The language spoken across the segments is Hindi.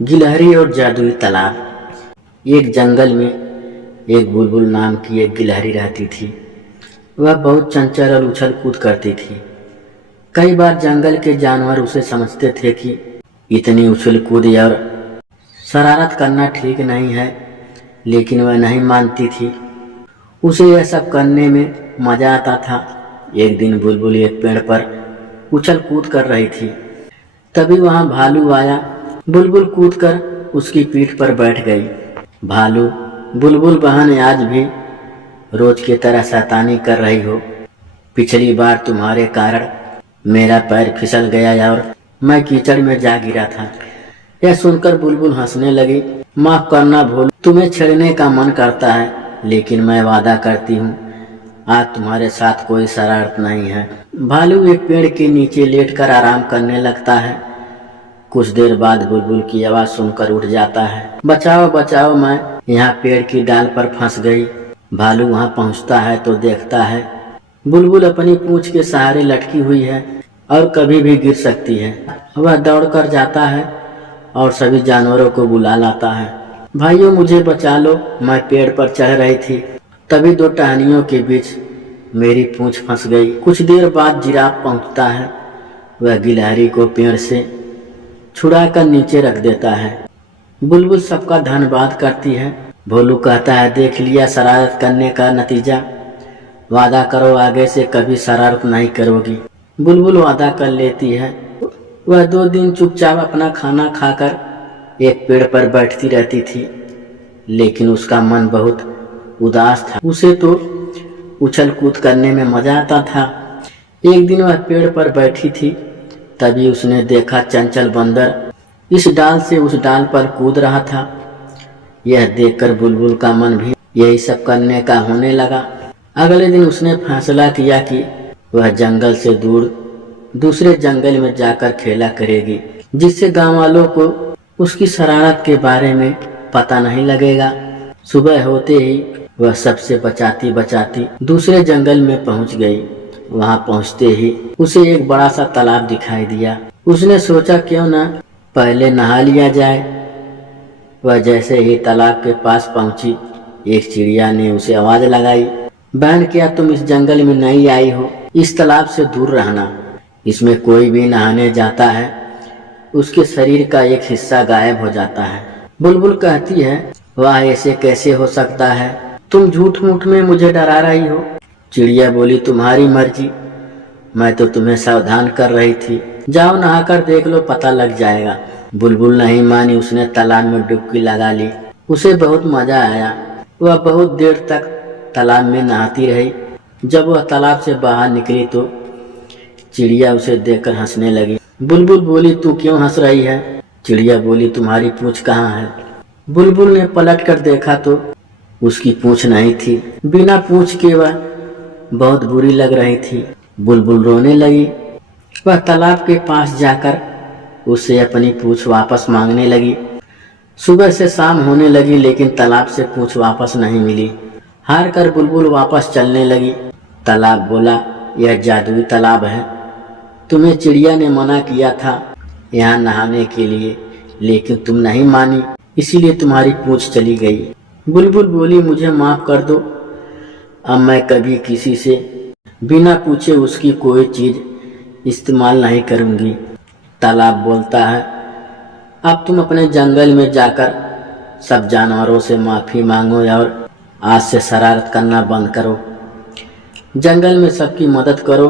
गिलहरी और जादुई तालाब। एक जंगल में एक बुलबुल नाम की एक गिलहरी रहती थी। वह बहुत चंचल और उछल कूद करती थी। कई बार जंगल के जानवर उसे समझते थे कि इतनी उछल कूद और शरारत करना ठीक नहीं है, लेकिन वह नहीं मानती थी। उसे यह सब करने में मजा आता था। एक दिन बुलबुल एक पेड़ पर उछल कूद कर रही थी, तभी वहां भालू आया। बुलबुल कूदकर उसकी पीठ पर बैठ गई। भालू, बुलबुल बहन, आज भी रोज की तरह शैतानी कर रही हो। पिछली बार तुम्हारे कारण मेरा पैर फिसल गया और मैं कीचड़ में जा गिरा था। यह सुनकर बुलबुल हंसने लगी। माफ करना भोलू, तुम्हें छेड़ने का मन करता है, लेकिन मैं वादा करती हूँ आज तुम्हारे साथ कोई शरारत नहीं है। भालू एक पेड़ के नीचे लेटकर आराम करने लगता है। कुछ देर बाद बुलबुल की आवाज सुनकर उठ जाता है। बचाओ बचाओ, मैं यहाँ पेड़ की डाल पर फंस गई। भालू वहाँ पहुँचता है तो देखता है बुलबुल अपनी पूंछ के सहारे लटकी हुई है और कभी भी गिर सकती है। वह दौड़कर जाता है और सभी जानवरों को बुला लाता है। भाइयों, मुझे बचा लो, मैं पेड़ पर चढ़ रही थी, तभी दो टहनियों के बीच मेरी पूंछ फंस गई। कुछ देर बाद जिराफ पहुंचता है। वह गिलहरी को पेड़ से छुड़ाकर नीचे रख देता है। बुलबुल सबका धन्यवाद करती है। भोलू कहता है, देख लिया शरारत करने का नतीजा। वादा करो आगे से कभी शरारत नहीं करोगी। बुलबुल वादा कर लेती है। वह 2 दिन चुपचाप अपना खाना खाकर एक पेड़ पर बैठती रहती थी, लेकिन उसका मन बहुत उदास था। उसे तो उछल कूद करने में मजा आता था। एक दिन वह पेड़ पर बैठी थी, तभी उसने देखा चंचल बंदर इस डाल से उस डाल पर कूद रहा था। यह देखकर बुलबुल का मन भी यही सब करने का होने लगा। अगले दिन उसने फैसला किया कि वह जंगल से दूर दूसरे जंगल में जाकर खेला करेगी, जिससे गांव वालों को उसकी शरारत के बारे में पता नहीं लगेगा। सुबह होते ही वह सबसे बचाती बचाती दूसरे जंगल में पहुंच गई। वहां पहुंचते ही उसे एक बड़ा सा तालाब दिखाई दिया। उसने सोचा क्यों ना पहले नहा लिया जाए। वह जैसे ही तालाब के पास पहुंची, एक चिड़िया ने उसे आवाज लगाई, बहन, क्या तुम इस जंगल में नई आई हो? इस तालाब से दूर रहना। इसमें कोई भी नहाने जाता है, उसके शरीर का एक हिस्सा गायब हो जाता है। बुलबुल कहती है, वाह, ऐसे कैसे हो सकता है? तुम झूठ मूठ में मुझे डरा रही हो। चिड़िया बोली, तुम्हारी मर्जी, मैं तो तुम्हें सावधान कर रही थी। जाओ नहाकर देख लो, पता लग जाएगा। बुलबुल नहीं मानी। उसने तालाब में डुबकी लगा ली। उसे बहुत मजा आया। वह बहुत देर तक तालाब में नहाती रही। जब वह तालाब से बाहर निकली तो चिड़िया उसे देखकर हंसने लगी। बुलबुल बोली, तू क्यों हंस रही है? चिड़िया बोली, तुम्हारी पूंछ कहाँ है? बुलबुल ने पलट कर देखा तो उसकी पूंछ नहीं थी। बिना पूंछ के वह बहुत बुरी लग रही थी। बुलबुल रोने लगी। वह तालाब के पास जाकर उससे अपनी पूंछ वापस मांगने लगी। सुबह से शाम होने लगी, लेकिन तालाब से पूंछ वापस नहीं मिली। हार कर बुलबुल वापस चलने लगी। तालाब बोला, यह जादुई तालाब है। तुम्हें चिड़िया ने मना किया था यहाँ नहाने के लिए, लेकिन तुम नहीं मानी, इसीलिए तुम्हारी पूंछ चली गई। बुलबुल बोली, मुझे माफ कर दो, अब मैं कभी किसी से बिना पूछे उसकी कोई चीज इस्तेमाल नहीं करूंगी। तालाब बोलता है, अब तुम अपने जंगल में जाकर सब जानवरों से माफी मांगो और आज से शरारत करना बंद करो। जंगल में सबकी मदद करो,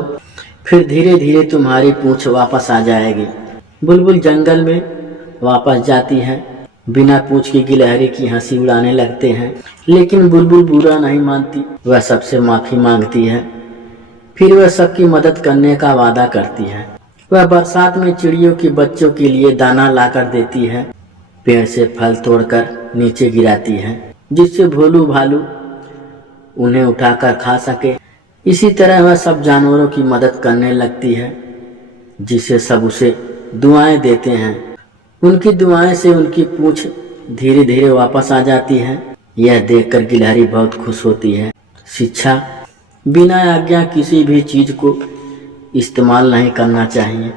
फिर धीरे धीरे तुम्हारी पूंछ वापस आ जाएगी। बुलबुल जंगल में वापस जाती है। बिना पूंछ की गिलहरी की हंसी उड़ाने लगते हैं, लेकिन बुलबुल बुरा नहीं मानती। वह सबसे माफी मांगती है। फिर वह सबकी मदद करने का वादा करती है। वह बरसात में चिड़ियों के बच्चों के लिए दाना लाकर देती है। पेड़ से फल तोड़कर नीचे गिराती है, जिससे भोलू भालू उन्हें उठाकर खा सके। इसी तरह वह सब जानवरों की मदद करने लगती है, जिससे सब उसे दुआएं देते हैं। उनकी दुआएं से उनकी पूंछ धीरे धीरे वापस आ जाती है। यह देखकर गिलहरी बहुत खुश होती है। शिक्षा, बिना आज्ञा किसी भी चीज को इस्तेमाल नहीं करना चाहिए।